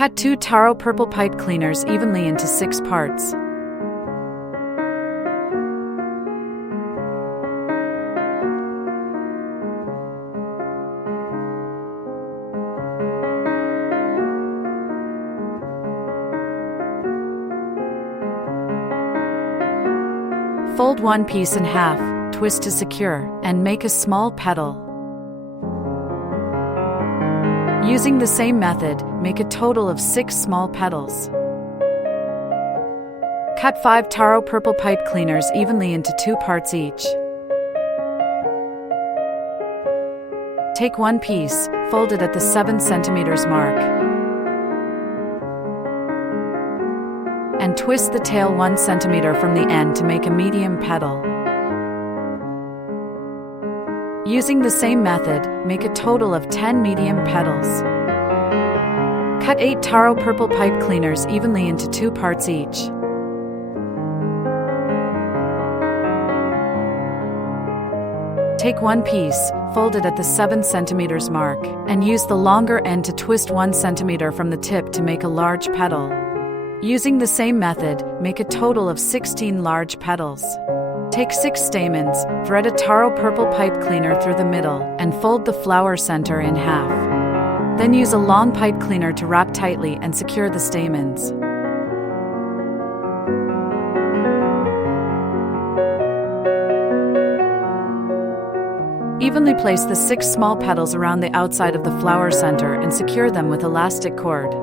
Cut 2 taro purple pipe cleaners evenly into 6 parts. Fold one piece in half, twist to secure, and make a small petal. Using the same method, make a total of 6 small petals. Cut 5 taro purple pipe cleaners evenly into 2 parts each. Take one piece, fold it at the 7 cm mark, and twist the tail 1 cm from the end to make a medium petal. Using the same method, make a total of 10 medium petals. Cut 8 taro purple pipe cleaners evenly into 2 parts each. Take one piece, fold it at the 7 cm mark, and use the longer end to twist 1 cm from the tip to make a large petal. Using the same method, make a total of 16 large petals. Take 6 stamens, thread a taro purple pipe cleaner through the middle, and fold the flower center in half. Then use a long pipe cleaner to wrap tightly and secure the stamens. Evenly place the 6 small petals around the outside of the flower center and secure them with elastic cord.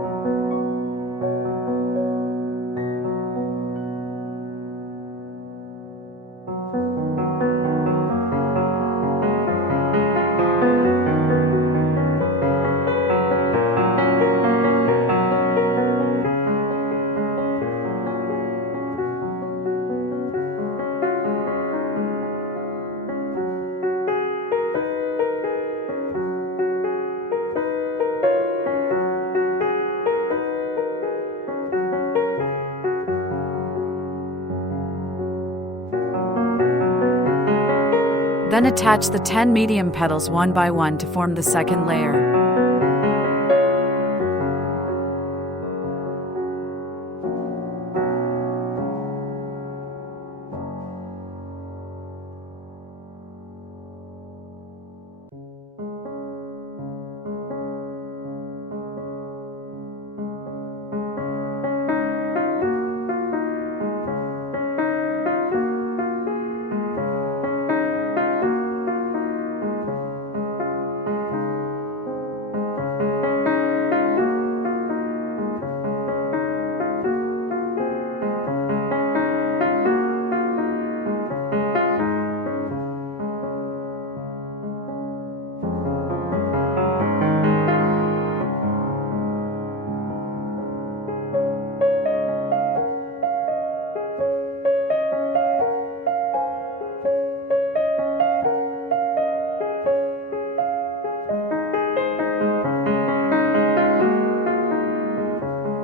Then attach the 10 medium petals one by one to form the second layer.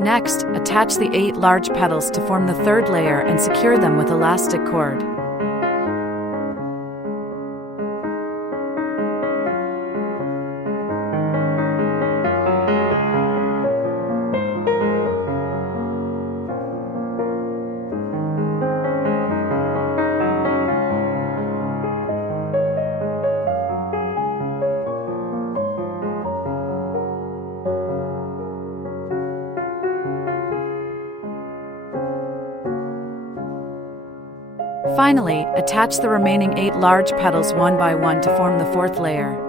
Next, attach the 8 large petals to form the third layer and secure them with elastic cord. Finally, attach the remaining 8 large petals one by one to form the fourth layer.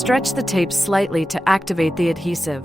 Stretch the tape slightly to activate the adhesive.